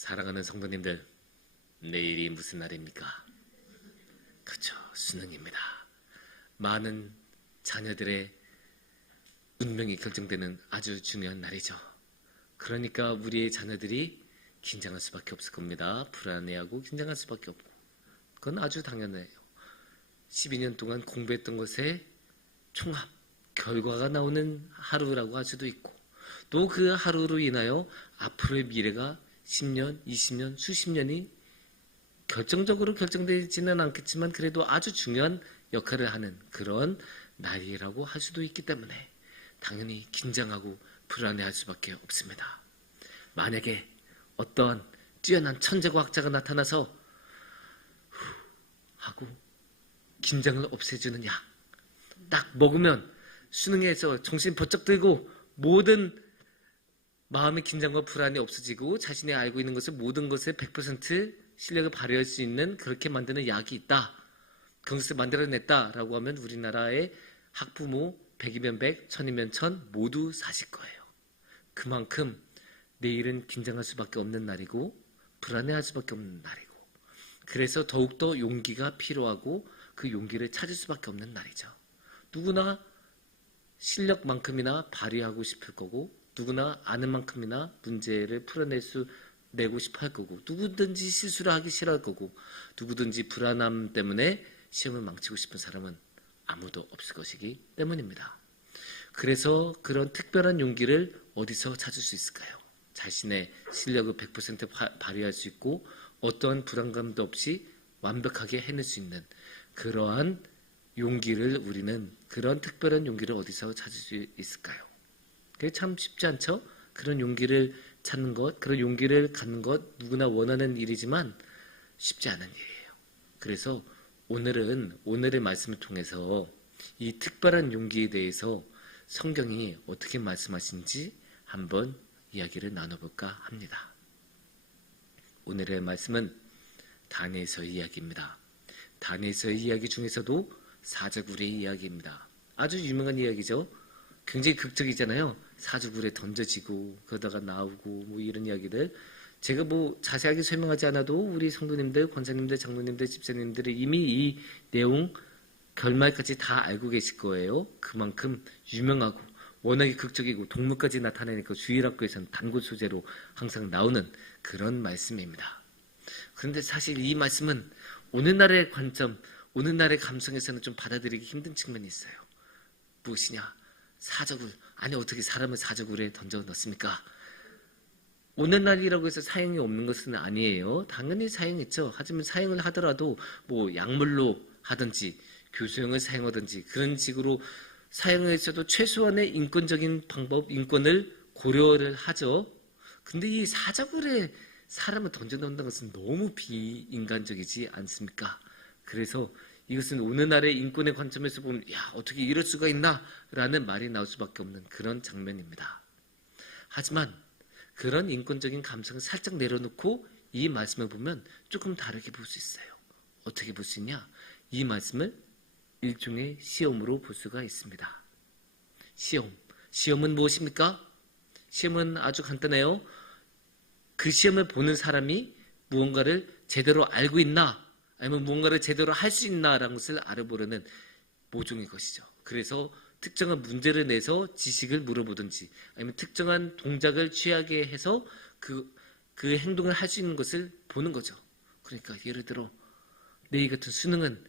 사랑하는 성도님들, 내일이 무슨 날입니까? 그렇죠, 수능입니다. 많은 자녀들의 운명이 결정되는 아주 중요한 날이죠. 그러니까 우리의 자녀들이 긴장할 수밖에 없을 겁니다. 불안해하고 긴장할 수밖에 없고, 그건 아주 당연해요. 12년 동안 공부했던 것의 총합, 결과가 나오는 하루라고 할 수도 있고, 또 그 하루로 인하여 앞으로의 미래가 10년, 20년, 수십 년이 결정적으로 결정되지는 않겠지만 그래도 아주 중요한 역할을 하는 그런 날이라고 할 수도 있기 때문에 당연히 긴장하고 불안해할 수밖에 없습니다. 만약에 어떤 뛰어난 천재과학자가 나타나서 하고 긴장을 없애주는 약 딱 먹으면 수능에서 정신 번쩍 들고 모든 마음의 긴장과 불안이 없어지고 자신이 알고 있는 것을 모든 것에 100% 실력을 발휘할 수 있는 그렇게 만드는 약이 있다. 그것을 만들어냈다라고 하면 우리나라의 학부모 100이면 100, 1000이면 1000 모두 사실 거예요. 그만큼 내일은 긴장할 수밖에 없는 날이고 불안해할 수밖에 없는 날이고, 그래서 더욱더 용기가 필요하고 그 용기를 찾을 수밖에 없는 날이죠. 누구나 실력만큼이나 발휘하고 싶을 거고, 누구나 아는 만큼이나 문제를 내고 싶어 할 거고, 누구든지 실수를 하기 싫어할 거고, 누구든지 불안함 때문에 시험을 망치고 싶은 사람은 아무도 없을 것이기 때문입니다. 그래서 그런 특별한 용기를 어디서 찾을 수 있을까요? 자신의 실력을 100% 발휘할 수 있고 어떠한 불안감도 없이 완벽하게 해낼 수 있는 그러한 용기를, 우리는 그런 특별한 용기를 어디서 찾을 수 있을까요? 그게 참 쉽지 않죠? 그런 용기를 찾는 것, 그런 용기를 갖는 것 누구나 원하는 일이지만 쉽지 않은 일이에요. 그래서 오늘의 말씀을 통해서 이 특별한 용기에 대해서 성경이 어떻게 말씀하신지 한번 이야기를 나눠볼까 합니다. 오늘의 말씀은 다니엘서의 이야기입니다. 다니엘서의 이야기 중에서도 사자굴의 이야기입니다. 아주 유명한 이야기죠. 굉장히 극적이잖아요. 사자굴에 던져지고 그러다가 나오고 뭐 이런 이야기들. 제가 뭐 자세하게 설명하지 않아도 우리 성도님들, 권사님들, 장로님들, 집사님들이 이미 이 내용 결말까지 다 알고 계실 거예요. 그만큼 유명하고 워낙에 극적이고 동물까지 나타내니까 주일학교에서는 단골 소재로 항상 나오는 그런 말씀입니다. 그런데 사실 이 말씀은 오늘날의 관점, 오늘날의 감성에서는 좀 받아들이기 힘든 측면이 있어요. 무엇이냐? 사자굴. 아니 어떻게 사람을 사자굴에 던져 넣습니까? 오늘날이라고 해서 사형이 없는 것은 아니에요. 당연히 사형이 있죠. 하지만 사형을 하더라도 뭐 약물로 하든지 교수형을 사용하든지 그런 식으로 사형에서도 최소한의 인권적인 방법, 인권을 고려를 하죠. 근데 이 사자굴에 사람을 던져 넣는다는 것은 너무 비인간적이지 않습니까? 그래서 이것은 오늘날의 인권의 관점에서 보면 야 어떻게 이럴 수가 있나? 라는 말이 나올 수밖에 없는 그런 장면입니다. 하지만 그런 인권적인 감성을 살짝 내려놓고 이 말씀을 보면 조금 다르게 볼 수 있어요. 어떻게 볼 수 있냐? 이 말씀을 일종의 시험으로 볼 수가 있습니다. 시험은 무엇입니까? 시험은 아주 간단해요. 그 시험을 보는 사람이 무언가를 제대로 알고 있나, 아니면 무언가를 제대로 할 수 있나라는 것을 알아보려는 모종의 것이죠. 그래서 특정한 문제를 내서 지식을 물어보든지 아니면 특정한 동작을 취하게 해서 그 행동을 할 수 있는 것을 보는 거죠. 그러니까 예를 들어 내일 같은 수능은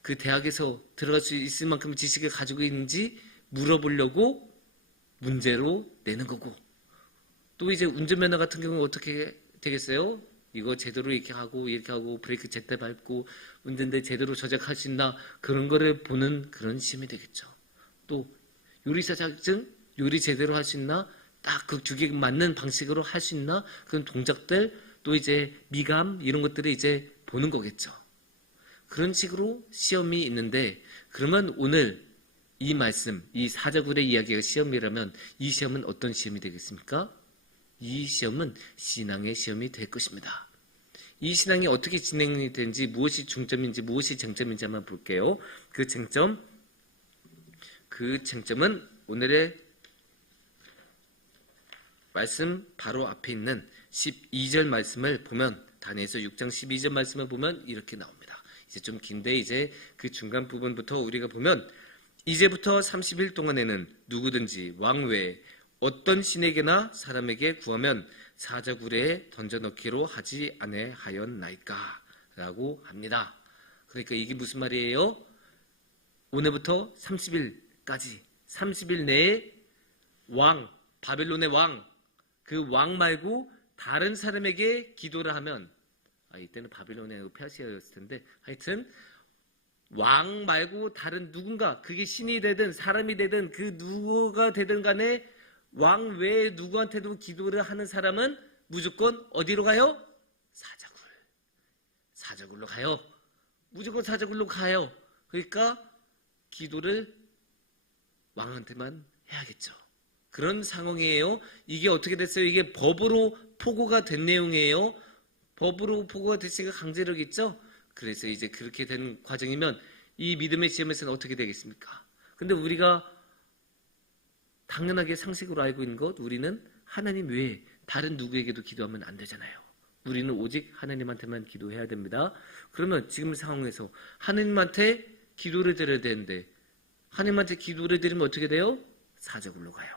그 대학에서 들어갈 수 있을 만큼의 지식을 가지고 있는지 물어보려고 문제로 내는 거고, 또 이제 운전면허 같은 경우는 어떻게 되겠어요? 이거 제대로 이렇게 하고 브레이크 제때 밟고 운전대 제대로 조작할 수 있나, 그런 거를 보는 그런 시험이 되겠죠. 또 요리사 자격증, 요리 제대로 할 수 있나, 딱 그 주객 맞는 방식으로 할 수 있나, 그런 동작들, 또 이제 미감 이런 것들을 이제 보는 거겠죠. 그런 식으로 시험이 있는데, 그러면 오늘 이 말씀, 이 사자굴의 이야기가 시험이라면 이 시험은 어떤 시험이 되겠습니까? 이 시험은 신앙의 시험이 될 것입니다. 이 신앙이 어떻게 진행이 되는지, 무엇이 중점인지 무엇이 쟁점인지 한번 볼게요. 그 쟁점은 오늘의 말씀 바로 앞에 있는 12절 말씀을 보면, 다니엘서 6장 12절 말씀을 보면 이렇게 나옵니다. 이제 좀 긴데 이제 그 중간 부분부터 우리가 보면, 이제부터 30일 동안에는 누구든지 왕 외에 어떤 신에게나 사람에게 구하면 사자굴에 던져넣기로 하지 아니하였나이까 라고 합니다. 그러니까 이게 무슨 말이에요? 오늘부터 30일까지 30일 내에 왕, 바벨론의 왕, 그 왕 말고 다른 사람에게 기도를 하면, 이때는 바벨론의 페르시아였을 텐데, 하여튼 왕 말고 다른 누군가, 그게 신이 되든 사람이 되든 그 누구가 되든 간에 왕 외에 누구한테도 기도를 하는 사람은 무조건 어디로 가요? 사자굴로 가요. 무조건 사자굴로 가요. 그러니까 기도를 왕한테만 해야겠죠. 그런 상황이에요. 이게 어떻게 됐어요? 이게 법으로 포고가 된 내용이에요. 법으로 포고가 됐으니까 강제력이 있죠. 그래서 이제 그렇게 된 과정이면 이 믿음의 시험에서는 어떻게 되겠습니까? 근데 우리가 당연하게 상식으로 알고 있는 것, 우리는 하나님 외에 다른 누구에게도 기도하면 안 되잖아요. 우리는 오직 하나님한테만 기도해야 됩니다. 그러면 지금 상황에서 하나님한테 기도를 드려야 되는데, 하나님한테 기도를 드리면 어떻게 돼요? 사자굴로 가요.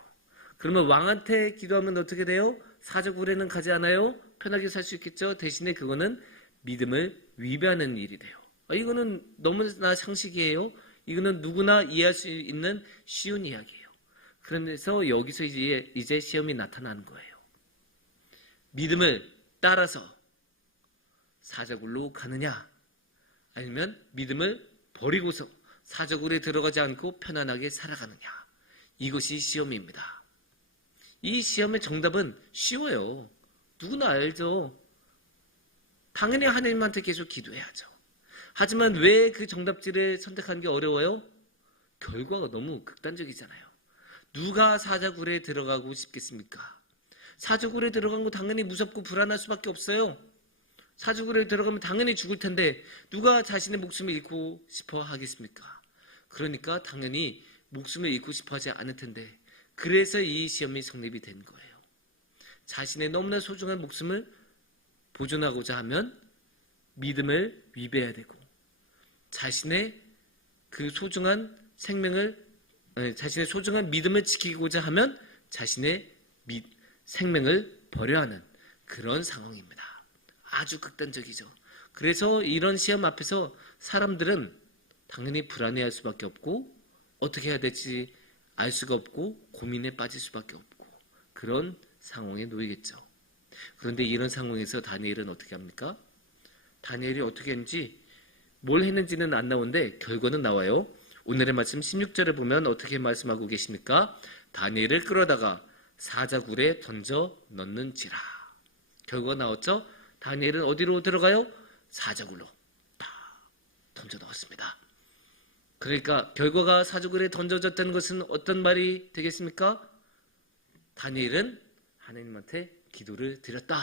그러면 왕한테 기도하면 어떻게 돼요? 사자굴에는 가지 않아요. 편하게 살 수 있겠죠. 대신에 그거는 믿음을 위배하는 일이 돼요. 이거는 너무나 상식이에요. 이거는 누구나 이해할 수 있는 쉬운 이야기예요. 그래서 여기서 이제 시험이 나타나는 거예요. 믿음을 따라서 사자굴로 가느냐, 아니면 믿음을 버리고서 사자굴에 들어가지 않고 편안하게 살아가느냐. 이것이 시험입니다. 이 시험의 정답은 쉬워요. 누구나 알죠. 당연히 하나님한테 계속 기도해야죠. 하지만 왜 그 정답지를 선택하는 게 어려워요? 결과가 너무 극단적이잖아요. 누가 사자굴에 들어가고 싶겠습니까? 사자굴에 들어간 거 당연히 무섭고 불안할 수밖에 없어요. 사자굴에 들어가면 당연히 죽을 텐데 누가 자신의 목숨을 잃고 싶어 하겠습니까? 그러니까 당연히 목숨을 잃고 싶어 하지 않을 텐데, 그래서 이 시험이 성립이 된 거예요. 자신의 너무나 소중한 목숨을 보존하고자 하면 믿음을 위배해야 되고, 자신의 그 소중한 자신의 소중한 믿음을 지키고자 하면 자신의 생명을 버려야 하는 그런 상황입니다. 아주 극단적이죠. 그래서 이런 시험 앞에서 사람들은 당연히 불안해할 수밖에 없고, 어떻게 해야 될지 알 수가 없고, 고민에 빠질 수밖에 없고, 그런 상황에 놓이겠죠. 그런데 이런 상황에서 다니엘은 어떻게 합니까? 다니엘이 어떻게 했는지, 뭘 했는지는 안 나오는데 결과는 나와요. 오늘의 말씀 16절을 보면 어떻게 말씀하고 계십니까? 다니엘을 끌어다가 사자굴에 던져 넣는지라. 결과가 나왔죠? 다니엘은 어디로 들어가요? 사자굴로 다 던져 넣었습니다. 그러니까 결과가 사자굴에 던져졌다는 것은 어떤 말이 되겠습니까? 다니엘은 하나님한테 기도를 드렸다.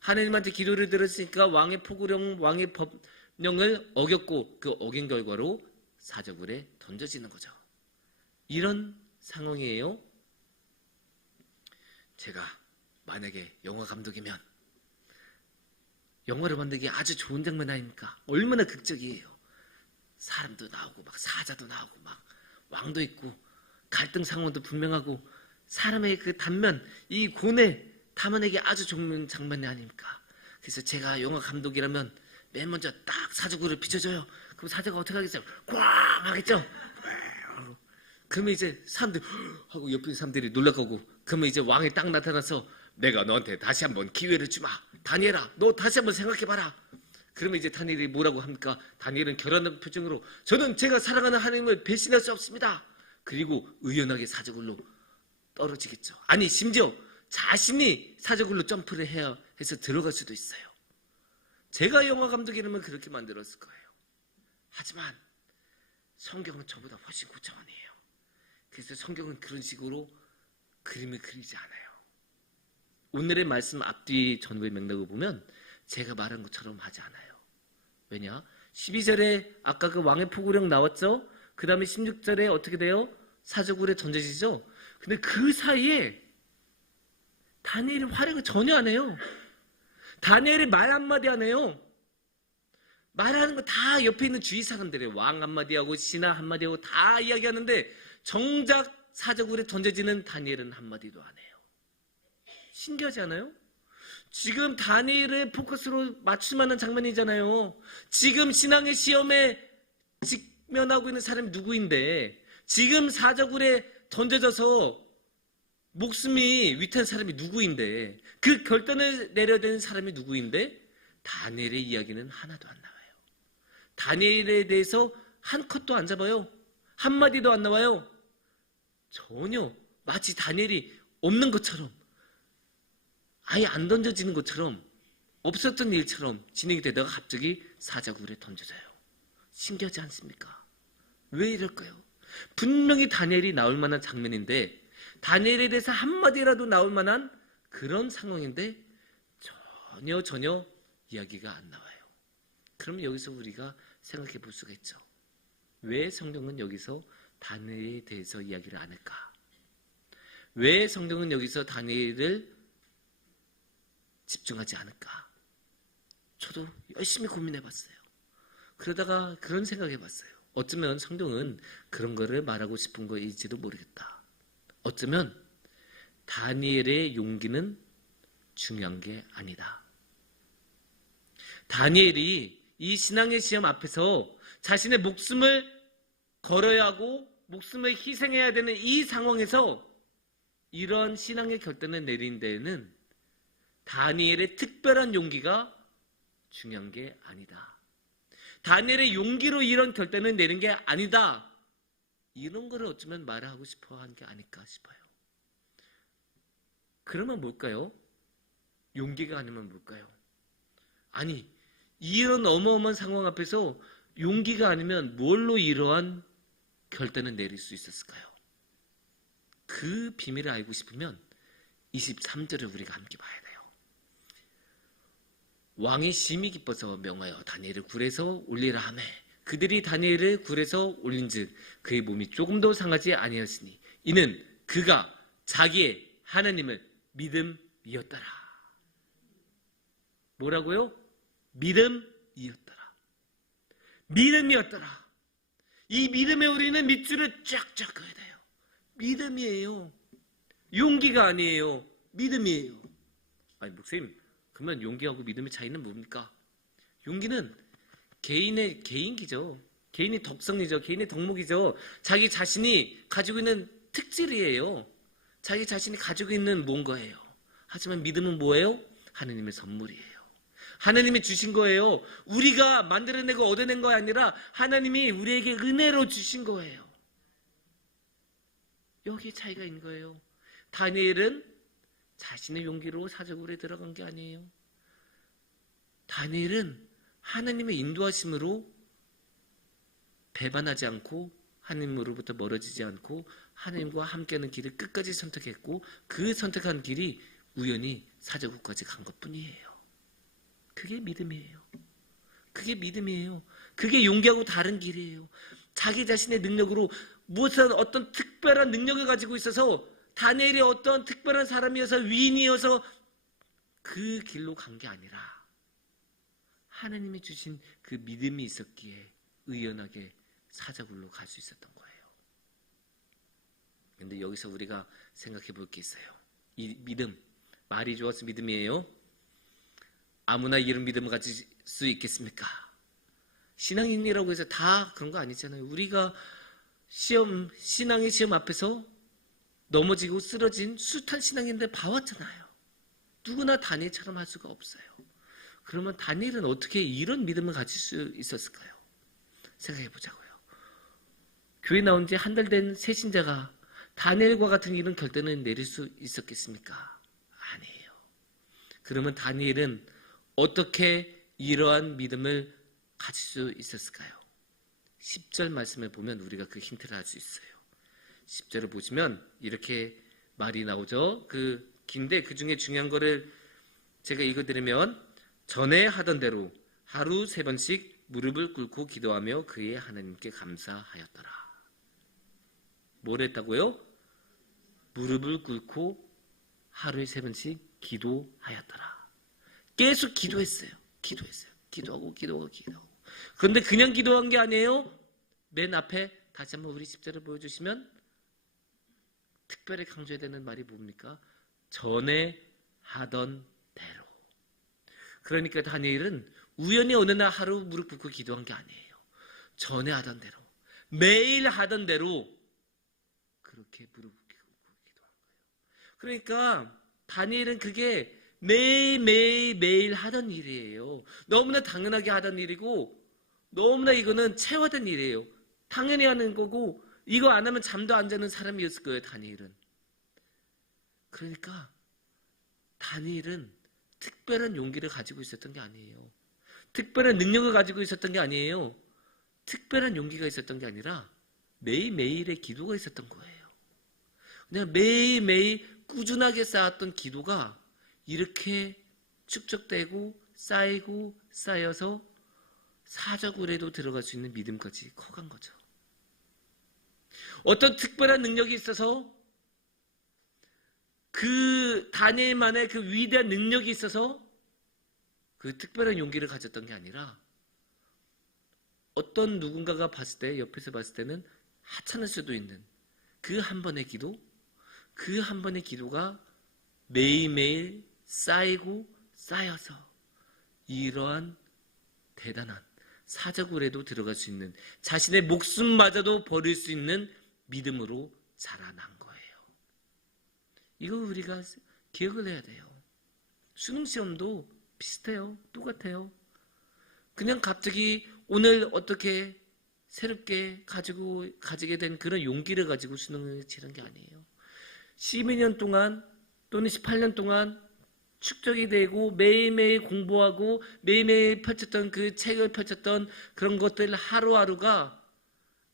하나님한테 기도를 드렸으니까 왕의 포고령, 왕의 법령을 어겼고, 그 어긴 결과로 사자굴에 던져지는 거죠. 이런 상황이에요. 제가 만약에 영화 감독이면 영화를 만들기 아주 좋은 장면 아닙니까? 얼마나 극적이에요. 사람도 나오고 막 사자도 나오고 막 왕도 있고 갈등 상황도 분명하고, 사람의 그 단면, 이 고뇌 담아내기 아주 좋은 장면이 아닙니까? 그래서 제가 영화 감독이라면 맨 먼저 딱 사자굴을 비춰줘요. 그럼 사자가 어떻게 하겠어요? 꽝 하겠죠? 그러면 이제 사람들 하고 옆에 사람들이 놀라고, 그러면 이제 왕이 딱 나타나서 내가 너한테 다시 한번 기회를 주마. 다니엘아, 너 다시 한번 생각해봐라. 그러면 이제 다니엘이 뭐라고 합니까? 다니엘은 결연한 표정으로 저는 제가 사랑하는 하나님을 배신할 수 없습니다. 그리고 의연하게 사자굴로 떨어지겠죠. 아니 심지어 자신이 사자굴로 점프를 해야 해서 들어갈 수도 있어요. 제가 영화 감독이라면 그렇게 만들었을 거예요. 하지만 성경은 저보다 훨씬 고차원이에요. 그래서 성경은 그런 식으로 그림을 그리지 않아요. 오늘의 말씀 앞뒤 전후의 맥락을 보면 제가 말한 것처럼 하지 않아요. 왜냐? 12절에 아까 그 왕의 포고령 나왔죠? 그 다음에 16절에 어떻게 돼요? 사자굴에 던져지죠? 근데 그 사이에 다니엘이 활약을 전혀 안 해요. 다니엘이 말 한마디 안 해요. 말하는 거 다 옆에 있는 주위 사람들이에요. 왕 한마디 하고 신하 한마디 하고 다 이야기하는데 정작 사자굴에 던져지는 다니엘은 한마디도 안 해요. 신기하지 않아요? 지금 다니엘의 포커스로 맞출만한 장면이잖아요. 지금 신앙의 시험에 직면하고 있는 사람이 누구인데, 지금 사자굴에 던져져서 목숨이 위태한 사람이 누구인데, 그 결단을 내려야 되는 사람이 누구인데, 다니엘의 이야기는 하나도 안 나와요. 다니엘에 대해서 한 컷도 안 잡아요. 한마디도 안 나와요. 전혀 마치 다니엘이 없는 것처럼, 아예 안 던져지는 것처럼, 없었던 일처럼 진행이 되다가 갑자기 사자굴에 던져져요. 신기하지 않습니까? 왜 이럴까요? 분명히 다니엘이 나올 만한 장면인데, 다니엘에 대해서 한마디라도 나올 만한 그런 상황인데 전혀 이야기가 안 나와요. 그러면 여기서 우리가 생각해 볼 수가 있죠. 왜 성경은 여기서 다니엘에 대해서 이야기를 안 할까? 왜 성경은 여기서 다니엘을 집중하지 않을까? 저도 열심히 고민해 봤어요. 그러다가 그런 생각해 봤어요. 어쩌면 성경은 그런 거를 말하고 싶은 거일지도 모르겠다. 어쩌면 다니엘의 용기는 중요한 게 아니다. 다니엘이 이 신앙의 시험 앞에서 자신의 목숨을 걸어야 하고 목숨을 희생해야 되는 이 상황에서 이런 신앙의 결단을 내린 데에는 다니엘의 특별한 용기가 중요한 게 아니다. 다니엘의 용기로 이런 결단을 내린 게 아니다. 이런 거를 어쩌면 말하고 싶어 한 게 아닐까 싶어요. 그러면 뭘까요? 용기가 아니면 뭘까요? 아니, 이런 어마어마한 상황 앞에서 용기가 아니면 뭘로 이러한 결단을 내릴 수 있었을까요? 그 비밀을 알고 싶으면 23절을 우리가 함께 봐야 돼요. 왕이 심히 기뻐서 명하여 다니엘을 굴에서 올리라 하매 그들이 다니엘을 굴에서 올린즉 그의 몸이 조금도 상하지 아니하였으니 이는 그가 자기의 하나님을 믿음이었더라. 뭐라고요? 믿음이었더라. 믿음이었더라. 이 믿음에 우리는 밑줄을 쫙쫙 그어야 돼요. 믿음이에요. 용기가 아니에요. 믿음이에요. 아니 목사님, 그러면 용기하고 믿음의 차이는 뭡니까? 용기는 개인의 개인기죠. 개인의 덕성이죠. 개인의 덕목이죠. 자기 자신이 가지고 있는 특질이에요. 자기 자신이 가지고 있는 뭔가예요. 하지만 믿음은 뭐예요? 하나님의 선물이에요. 하나님이 주신 거예요. 우리가 만들어내고 얻어낸 거 아니라 하나님이 우리에게 은혜로 주신 거예요. 여기에 차이가 있는 거예요. 다니엘은 자신의 용기로 사자굴에 들어간 게 아니에요. 다니엘은 하나님의 인도하심으로 배반하지 않고 하나님으로부터 멀어지지 않고 하나님과 함께하는 길을 끝까지 선택했고 그 선택한 길이 우연히 사자굴까지 간 것뿐이에요. 그게 믿음이에요. 그게 믿음이에요. 그게 용기하고 다른 길이에요. 자기 자신의 능력으로 무슨 어떤 특별한 능력을 가지고 있어서 다니엘이 어떤 특별한 사람이어서 위인이어서 그 길로 간 게 아니라 하나님이 주신 그 믿음이 있었기에 의연하게 사자굴로 갈 수 있었던 거예요. 그런데 여기서 우리가 생각해 볼 게 있어요. 이 믿음, 말이 좋아서 믿음이에요? 아무나 이런 믿음을 가질 수 있겠습니까? 신앙인이라고 해서 다 그런 거 아니잖아요. 우리가 신앙의 시험 앞에서 넘어지고 쓰러진 숱한 신앙인들 봐왔잖아요. 누구나 다니엘처럼 할 수가 없어요. 그러면 다니엘은 어떻게 이런 믿음을 가질 수 있었을까요? 생각해 보자고요. 교회 나온 지 한 달 된 새 신자가 다니엘과 같은 이런 결단을 내릴 수 있었겠습니까? 아니에요. 그러면 다니엘은 어떻게 이러한 믿음을 가질 수 있었을까요? 10절 말씀을 보면 우리가 그 힌트를 알 수 있어요. 10절을 보시면 이렇게 말이 나오죠. 긴데 그 중에 중요한 거를 제가 읽어드리면 전에 하던 대로 하루 3번씩 무릎을 꿇고 기도하며 그의 하나님께 감사하였더라. 뭘 했다고요? 무릎을 꿇고 하루에 3번씩 기도하였더라. 계속 기도했어요. 기도하고. 그런데 그냥 기도한 게 아니에요. 맨 앞에 다시 한번 우리 10절을 보여주시면 특별히 강조해야 되는 말이 뭡니까? 전에 하던 대로. 그러니까 다니엘은 우연히 어느 날 하루 무릎 꿇고 기도한 게 아니에요. 전에 하던 대로, 매일 하던 대로 그렇게 무릎 꿇고 기도한 거예요. 그러니까 다니엘은 그게 매일 하던 일이에요. 너무나 당연하게 하던 일이고 너무나 이거는 체화된 일이에요. 당연히 하는 거고 이거 안 하면 잠도 안 자는 사람이었을 거예요. 다니엘은. 그러니까 다니엘은 특별한 용기를 가지고 있었던 게 아니에요. 특별한 능력을 가지고 있었던 게 아니에요. 특별한 용기가 있었던 게 아니라 매일매일의 기도가 있었던 거예요. 그냥 매일매일 꾸준하게 쌓았던 기도가 이렇게 축적되고 쌓이고 쌓여서 사자굴에도 들어갈 수 있는 믿음까지 커간 거죠. 어떤 특별한 능력이 있어서 그 다니엘만의 그 위대한 능력이 있어서 그 특별한 용기를 가졌던 게 아니라 어떤 누군가가 봤을 때 옆에서 봤을 때는 하찮을 수도 있는 그 한 번의 기도, 그 한 번의 기도가 매일매일 쌓이고 쌓여서 이러한 대단한 사자굴에도 들어갈 수 있는 자신의 목숨마저도 버릴 수 있는 믿음으로 자라난 거예요. 이거 우리가 기억을 해야 돼요. 수능시험도 비슷해요. 똑같아요. 그냥 갑자기 오늘 어떻게 새롭게 가지게 된 그런 용기를 가지고 수능을 치른 게 아니에요. 12년 동안 또는 18년 동안 축적이 되고 매일매일 공부하고 매일매일 펼쳤던 그 책을 펼쳤던 그런 것들 하루하루가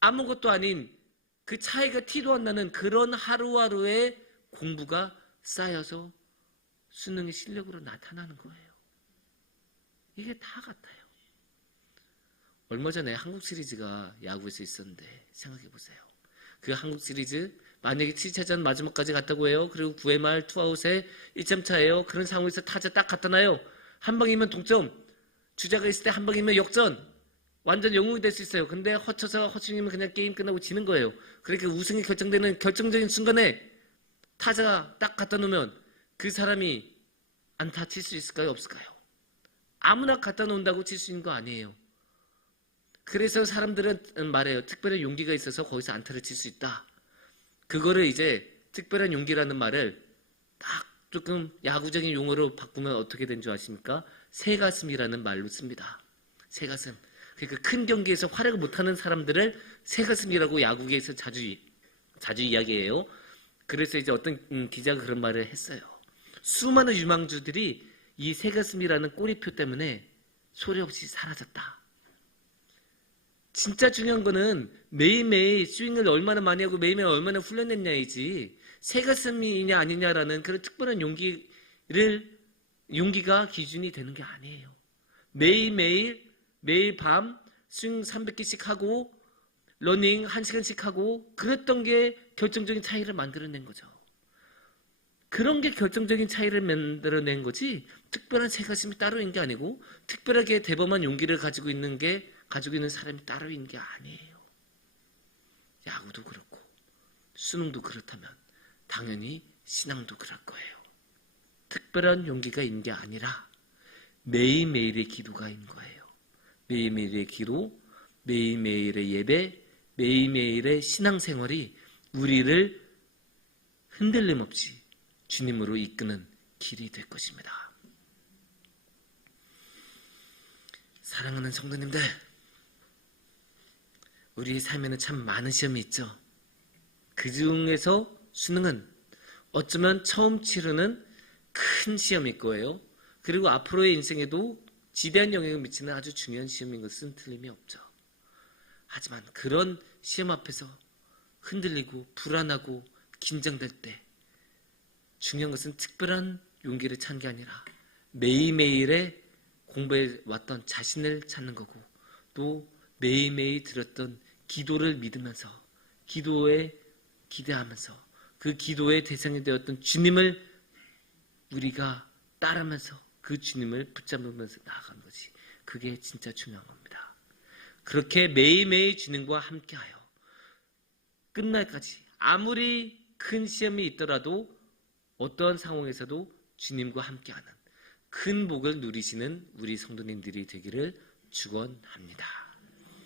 아무것도 아닌 그 차이가 티도 안 나는 그런 하루하루의 공부가 쌓여서 수능의 실력으로 나타나는 거예요. 이게 다 같아요. 얼마 전에 한국 시리즈가 야구에서 있었는데 생각해 보세요. 그 한국 시리즈 만약에 7차전 마지막까지 갔다고 해요. 그리고 9회 말 투아웃에 1점 차예요. 그런 상황에서 타자 딱 갖다 놔요. 한 방이면 동점. 주자가 있을 때 한 방이면 역전. 완전 영웅이 될 수 있어요. 근데 허치면 그냥 게임 끝나고 지는 거예요. 그러니까 우승이 결정되는 결정적인 순간에 타자가 딱 갖다 놓으면 그 사람이 안타 칠 수 있을까요? 없을까요? 아무나 갖다 놓는다고 칠 수 있는 거 아니에요. 그래서 사람들은 말해요. 특별한 용기가 있어서 거기서 안타를 칠 수 있다. 그거를 이제 특별한 용기라는 말을 딱 조금 야구적인 용어로 바꾸면 어떻게 된 줄 아십니까? 새가슴이라는 말로 씁니다. 새가슴. 그러니까 큰 경기에서 활약을 못하는 사람들을 새가슴이라고 야구계에서 자주 이야기해요. 그래서 이제 어떤 기자가 그런 말을 했어요. 수많은 유망주들이 이 새가슴이라는 꼬리표 때문에 소리 없이 사라졌다. 진짜 중요한 거는 매일매일 스윙을 얼마나 많이 하고 매일매일 얼마나 훈련했냐이지 새가슴이냐 아니냐라는 그런 특별한 용기가 기준이 되는 게 아니에요. 매일 밤 스윙 300개씩 하고 러닝 1시간씩 하고 그랬던 게 결정적인 차이를 만들어낸 거죠. 그런 게 결정적인 차이를 만들어낸 거지 특별한 새가슴이 따로 있는 게 아니고 특별하게 대범한 용기를 가지고 있는 사람이 따로 있는 게 아니에요. 야구도 그렇고 수능도 그렇다면 당연히 신앙도 그럴 거예요. 특별한 용기가 있는 게 아니라 매일매일의 기도가 있는 거예요. 매일매일의 기도, 매일매일의 예배, 매일매일의 신앙생활이 우리를 흔들림 없이 주님으로 이끄는 길이 될 것입니다. 사랑하는 성도님들, 우리 삶에는 참 많은 시험이 있죠. 그 중에서 수능은 어쩌면 처음 치르는 큰 시험일 거예요. 그리고 앞으로의 인생에도 지대한 영향을 미치는 아주 중요한 시험인 것은 틀림이 없죠. 하지만 그런 시험 앞에서 흔들리고 불안하고 긴장될 때 중요한 것은 특별한 용기를 찾는 게 아니라 매일매일의 공부해 왔던 자신을 찾는 거고 또 매일매일 들었던 기도를 믿으면서 기도에 기대하면서 그 기도의 대상이 되었던 주님을 우리가 따르면서 그 주님을 붙잡으면서 나아가는 것이 그게 진짜 중요한 겁니다. 그렇게 매일매일 주님과 함께하여 끝날까지 아무리 큰 시험이 있더라도 어떠한 상황에서도 주님과 함께하는 큰 복을 누리시는 우리 성도님들이 되기를 축원합니다.